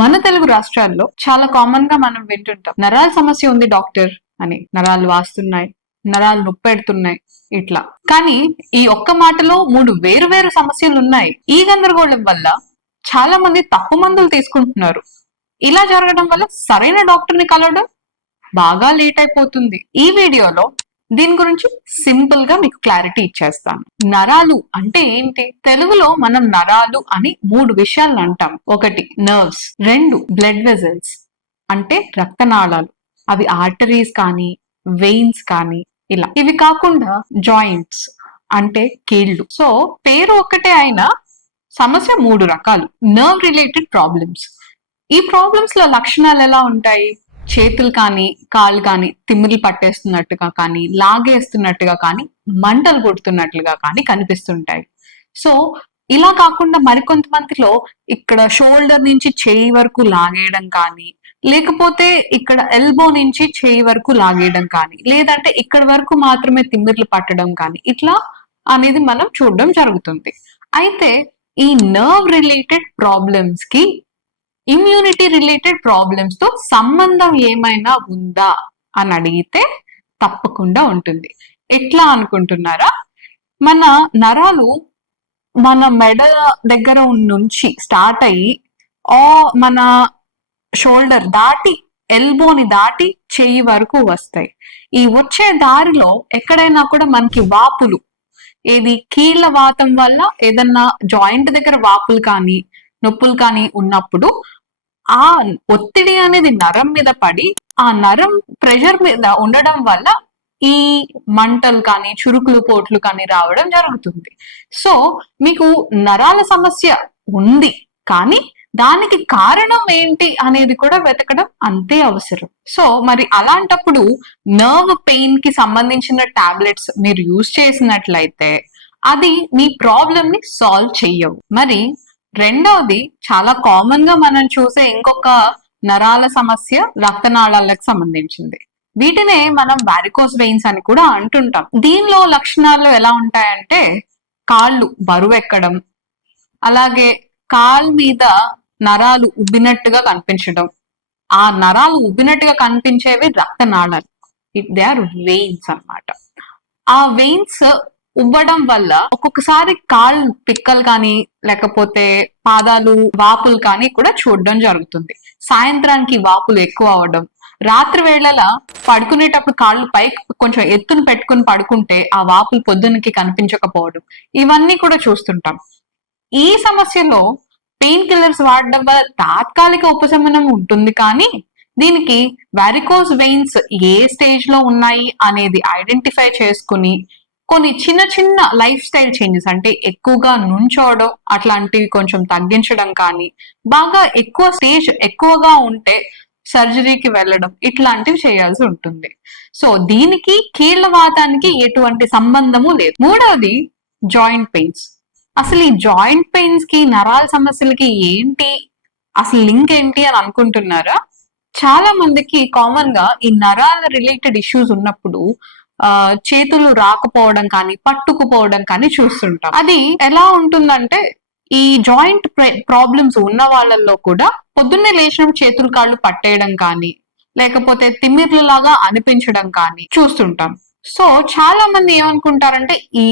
మన తెలుగు రాష్ట్రాల్లో చాలా కామన్ గా మనం వింటుంటాం, నరాల సమస్య ఉంది డాక్టర్ అని. నరాలు వాస్తున్నాయి, నరాలు నొప్పెడుతున్నాయి, ఇట్లా. కానీ ఈ ఒక్క మాటలో మూడు వేరు వేరు సమస్యలు ఉన్నాయి. ఈ గందరగోళం వల్ల చాలా మంది తప్పు మందులు తీసుకుంటున్నారు. ఇలా జరగడం వల్ల సరైన డాక్టర్ ని కలవడం బాగా లేట్ అయిపోతుంది. ఈ వీడియోలో దీని గురించి సింపుల్ గా మీకు క్లారిటీ ఇచ్చేస్తాను. నరాలు అంటే ఏంటి? తెలుగులో మనం నరాలు అని మూడు విషయాలను అంటాం. ఒకటి నర్వ్స్, రెండు బ్లడ్ వెజల్స్ అంటే రక్తనాళాలు, అవి ఆర్టరీస్ కానీ వెయిన్స్ కానీ ఇలా. ఇవి కాకుండా జాయింట్స్ అంటే కీళ్లు. సో పేరు ఒక్కటే అయినా సమస్య మూడు రకాలు. Nerve related problems. ఈ ప్రాబ్లమ్స్ లో లక్షణాలు ఎలా ఉంటాయి? చేతులు కానీ కాళ్ళు కానీ తిమ్మిరి పట్టేస్తున్నట్టుగా కానీ, లాగేస్తున్నట్టుగా కానీ, మంటలు కొడుతున్నట్లుగా కానీ కనిపిస్తుంటాయి. సో ఇలా కాకుండా మరికొంతమందిలో ఇక్కడ షోల్డర్ నుంచి చేయి వరకు లాగేయడం కానీ, లేకపోతే ఇక్కడ ఎల్బో నుంచి చేయి వరకు లాగేయడం కానీ, లేదంటే ఇక్కడ వరకు మాత్రమే తిమ్మిర్లు పట్టడం కానీ, ఇట్లా అనేది మనం చూడడం జరుగుతుంది. అయితే ఈ నర్వ్ రిలేటెడ్ ప్రాబ్లమ్స్ కి ఇమ్యూనిటీ రిలేటెడ్ ప్రాబ్లమ్స్ తో సంబంధం ఏమైనా ఉందా అని అడిగితే తప్పకుండా ఉంటుంది. ఎట్లా అనుకుంటున్నారా? మన నరాలు మన మెడ దగ్గర నుంచి స్టార్ట్ అయ్యి మన షోల్డర్ దాటి, ఎల్బోని దాటి చెయ్యి వరకు వస్తాయి. ఈ వచ్చే దారిలో ఎక్కడైనా కూడా మనకి వాపులు, ఏది కీళ్ళ వాతం వల్ల ఏదన్నా జాయింట్ దగ్గర వాపులు కానీ నొప్పులు కానీ ఉన్నప్పుడు ఆ ఒత్తిడి అనేది నరం మీద పడి, ఆ నరం ప్రెషర్ మీద ఉండడం వల్ల ఈ మంటలు కానీ చురుకులు పోట్లు కానీ రావడం జరుగుతుంది. సో మీకు నరాల సమస్య ఉంది, కానీ దానికి కారణం ఏంటి అనేది కూడా వెతకడం అంతే అవసరం. సో మరి అలాంటప్పుడు నర్వ్ పెయిన్ కి సంబంధించిన టాబ్లెట్స్ మీరు యూజ్ చేసినట్లయితే అది మీ ప్రాబ్లమ్ ని సాల్వ్ చెయ్యవు. మరి రెండవది, చాలా కామన్ గా మనం చూసే ఇంకొక నరాల సమస్య రక్తనాళాలకు సంబంధించింది. వీటినే మనం వారికోస్ వెయిన్స్ అని కూడా అంటుంటాం. దీనిలో లక్షణాలు ఎలా ఉంటాయంటే కాళ్ళు బరువు ఎక్కడం, అలాగే కాళ్ళ మీద నరాలు ఉబ్బినట్టుగా కనిపించడం. ఆ నరాలు ఉబ్బినట్టుగా కనిపించేవి రక్తనాళాలు, దే ఆర్ వెయిన్స్ అన్నమాట. ఆ వెయిన్స్ ఉబ్బడం వల్ల ఒక్కొక్కసారి కాళ్ళు పిక్కలు కానీ, లేకపోతే పాదాలు వాపులు కానీ కూడా చూడడం జరుగుతుంది. సాయంత్రానికి వాపులు ఎక్కువ అవడం, రాత్రి వేళల పడుకునేటప్పుడు కాళ్ళు పైకి కొంచెం ఎత్తును పెట్టుకుని పడుకుంటే ఆ వాపులు పొద్దున్నకి కనిపించకపోవడం, ఇవన్నీ కూడా చూస్తుంటాం. ఈ సమస్యలో పెయిన్ కిల్లర్స్ వాడడం వల్ల తాత్కాలిక ఉపశమనం ఉంటుంది, కానీ దీనికి వారికోస్ వెయిన్స్ ఏ స్టేజ్ లో ఉన్నాయి అనేది ఐడెంటిఫై చేసుకుని కొన్ని చిన్న చిన్న లైఫ్ స్టైల్ చేంజెస్, అంటే ఎక్కువగా నుంచోవడం అట్లాంటివి కొంచెం తగ్గించడం కానీ, బాగా ఎక్కువ స్టేజ్ ఎక్కువగా ఉంటే సర్జరీకి వెళ్ళడం, ఇట్లాంటివి చేయాల్సి ఉంటుంది. సో దీనికి కీళ్లవాతానికి ఎటువంటి సంబంధము లేదు. మూడవది జాయింట్ పెయిన్స్. అసలు ఈ జాయింట్ పెయిన్స్ కి నరాల సమస్యలకి ఏంటి అసలు లింక్ ఏంటి అని అనుకుంటున్నారా? చాలా మందికి కామన్ గా ఈ నరాల రిలేటెడ్ ఇష్యూస్ ఉన్నప్పుడు చేతులు రాకపోవడం కానీ, పట్టుకుపోవడం కానీ చూస్తుంటాం. అది ఎలా ఉంటుందంటే, ఈ జాయింట్ ప్రాబ్లమ్స్ ఉన్న వాళ్ళల్లో కూడా పొద్దున్నే లేచినప్పుడు చేతులు కాళ్ళు పట్టేయడం కానీ, లేకపోతే తిమ్మిర్లు లాగా అనిపించడం కానీ చూస్తుంటాం. సో చాలా మంది ఏమనుకుంటారంటే ఈ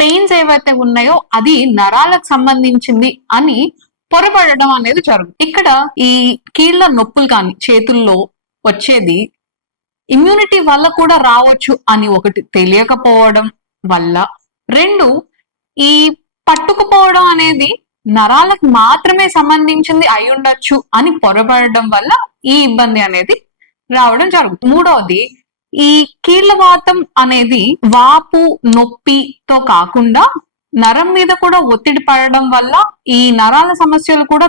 పెయిన్స్ ఏవైతే ఉన్నాయో అది నరాలకు సంబంధించింది అని పొరపడడం అనేది జరుగుతుంది. ఇక్కడ ఈ కీళ్ల నొప్పులు కానీ చేతుల్లో వచ్చేది ఇమ్యూనిటీ వల్ల కూడా రావచ్చు అని ఒకటి తెలియకపోవడం వల్ల, రెండు ఈ పట్టుకుపోవడం అనేది నరాలకు మాత్రమే సంబంధించింది అయి ఉండొచ్చు అని పొరపడడం వల్ల ఈ ఇబ్బంది అనేది రావడం జరుగుతుంది. మూడవది, ఈ కీళ్లవాతం అనేది వాపు నొప్పితో కాకుండా నరం మీద కూడా ఒత్తిడి పడడం వల్ల, ఈ నరాల సమస్యలు కూడా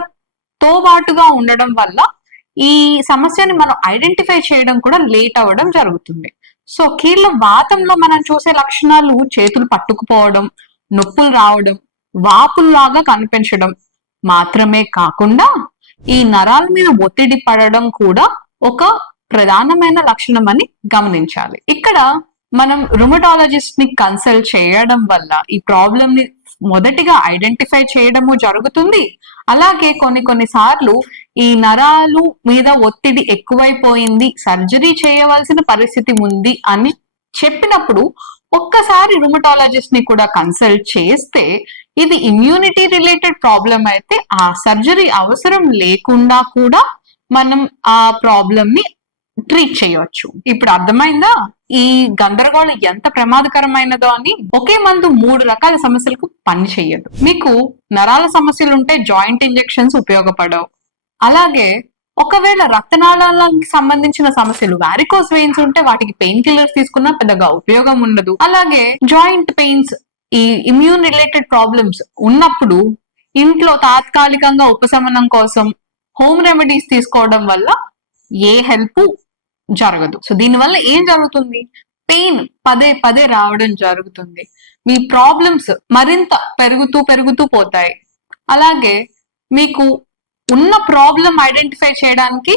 తోబాటుగా ఉండడం వల్ల ఈ సమస్యని మనం ఐడెంటిఫై చేయడం కూడా లేట్ అవ్వడం జరుగుతుంది. సో కీళ్ళ వాతంలో మనం చూసే లక్షణాలు చేతులు పట్టుకుపోవడం, నొప్పులు రావడం, వాపుల్లాగా కనిపించడం మాత్రమే కాకుండా ఈ నరాల మీద ఒత్తిడి పడడం కూడా ఒక ప్రధానమైన లక్షణం అని గమనించాలి. ఇక్కడ మనం రుమటాలజిస్ట్ ని కన్సల్ట్ చేయడం వల్ల ఈ ప్రాబ్లమ్ ని మొదటిగా ఐడెంటిఫై చేయడము జరుగుతుంది. అలాగే కొన్ని సార్లు ఈ నరాలు మీద ఒత్తిడి ఎక్కువైపోయింది, సర్జరీ చేయవలసిన పరిస్థితి ఉంది అని చెప్పినప్పుడు ఒక్కసారి రుమటాలజిస్ట్ ని కూడా కన్సల్ట్ చేస్తే ఇది ఇమ్యూనిటీ రిలేటెడ్ ప్రాబ్లం అయితే ఆ సర్జరీ అవసరం లేకుండా కూడా మనం ఆ ప్రాబ్లం ని ట్రీట్ చేయవచ్చు. ఇప్పుడు అర్థమైందా ఈ గందరగోళం ఎంత ప్రమాదకరమైనదో అని? ఒకే మందు 3 రకాల సమస్యలకు పని చెయ్యదు. మీకు నరాల సమస్యలు ఉంటే జాయింట్ ఇంజెక్షన్స్ ఉపయోగపడవు. అలాగే ఒకవేళ రక్తనాళాలకు సంబంధించిన సమస్యలు వారికోస్ వెయిన్స్ ఉంటే వాటికి పెయిన్ కిల్లర్స్ తీసుకున్నా పెద్దగా ఉపయోగం ఉండదు. అలాగే జాయింట్ పెయిన్స్, ఈ ఇమ్యూన్ రిలేటెడ్ ప్రాబ్లమ్స్ ఉన్నప్పుడు ఇంట్లో తాత్కాలికంగా ఉపశమనం కోసం హోమ్ రెమెడీస్ తీసుకోవడం వల్ల ఏ హెల్ప్ జరగదు. సో దీనివల్ల ఏం జరుగుతుంది? పెయిన్ పదే రావడం జరుగుతుంది. మీ ప్రాబ్లమ్స్ మరింత పెరుగుతూ పోతాయి. అలాగే మీకు ఉన్న ప్రాబ్లం ఐడెంటిఫై చేయడానికి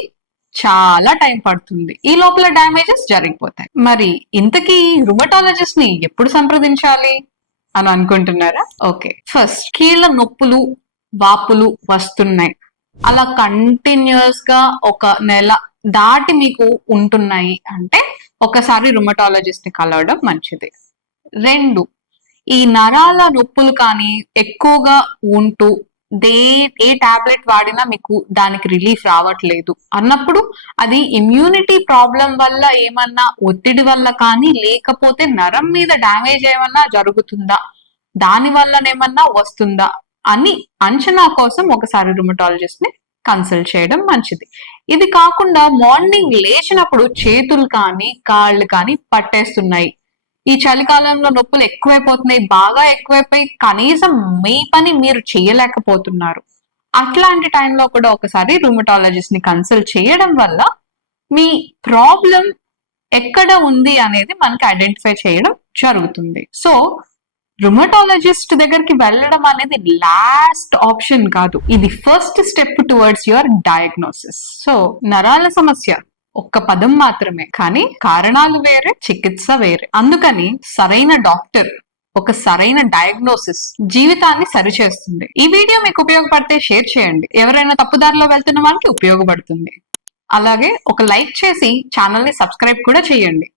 చాలా టైం పడుతుంది. ఈ లోపల డ్యామేజెస్ జరిగిపోతాయి. మరి ఇంతకీ రుమటాలజిస్ట్ ని ఎప్పుడు సంప్రదించాలి అని అనుకుంటున్నారా? ఓకే, ఫస్ట్ కీళ్ళ నొప్పులు, వాపులు వస్తున్నాయి, అలా కంటిన్యూస్ గా 1 నెల దాటి మీకు ఉంటున్నాయి అంటే ఒకసారి రుమటాలజిస్ట్ ని కలవడం మంచిది. 2, ఈ నరాల నొప్పులు కానీ ఎక్కువగా ఉంటూ ఏ టాబ్లెట్ వాడినా మీకు దానికి రిలీఫ్ రావట్లేదు అన్నప్పుడు అది ఇమ్యూనిటీ ప్రాబ్లం వల్ల ఏమన్నా ఒత్తిడి వల్ల కానీ లేకపోతే నరం మీద డ్యామేజ్ ఏమన్నా జరుగుతుందా, దాని వల్లనేమన్నా వస్తుందా అని అంచనా కోసం ఒకసారి రుమటాలజిస్ట్ ని కన్సల్ట్ చేయడం మంచిది. ఇది కాకుండా మార్నింగ్ లేచినప్పుడు చేతులు కానీ కాళ్ళు కానీ పట్టేస్తున్నాయి, ఈ చలికాలంలో నొప్పులు ఎక్కువైపోతున్నాయి, బాగా ఎక్కువైపోయి కనీసం మీ పని మీరు చేయలేకపోతున్నారు, అట్లాంటి టైంలో కూడా ఒకసారి రుమటాలజిస్ట్ ని కన్సల్ట్ చేయడం వల్ల మీ ప్రాబ్లం ఎక్కడ ఉంది అనేది మనకి ఐడెంటిఫై చేయడం జరుగుతుంది. సో రుమటాలజిస్ట్ దగ్గరికి వెళ్ళడం అనేది లాస్ట్ ఆప్షన్ కాదు, ఇది first step towards your diagnosis. So నరాల సమస్య ఒక్క పదం మాత్రమే, కానీ కారణాలు వేరే, చికిత్స వేరే. అందుకని సరైన డాక్టర్, ఒక సరైన డయాగ్నోసిస్ జీవితాన్ని సరిచేస్తుంది. ఈ వీడియో మీకు ఉపయోగపడితే షేర్ చేయండి, ఎవరైనా తప్పుదారిలో వెళ్తున్న వాళ్ళకి ఉపయోగపడుతుంది. అలాగే ఒక లైక్ చేసి ఛానల్ ని సబ్స్క్రైబ్ కూడా చేయండి.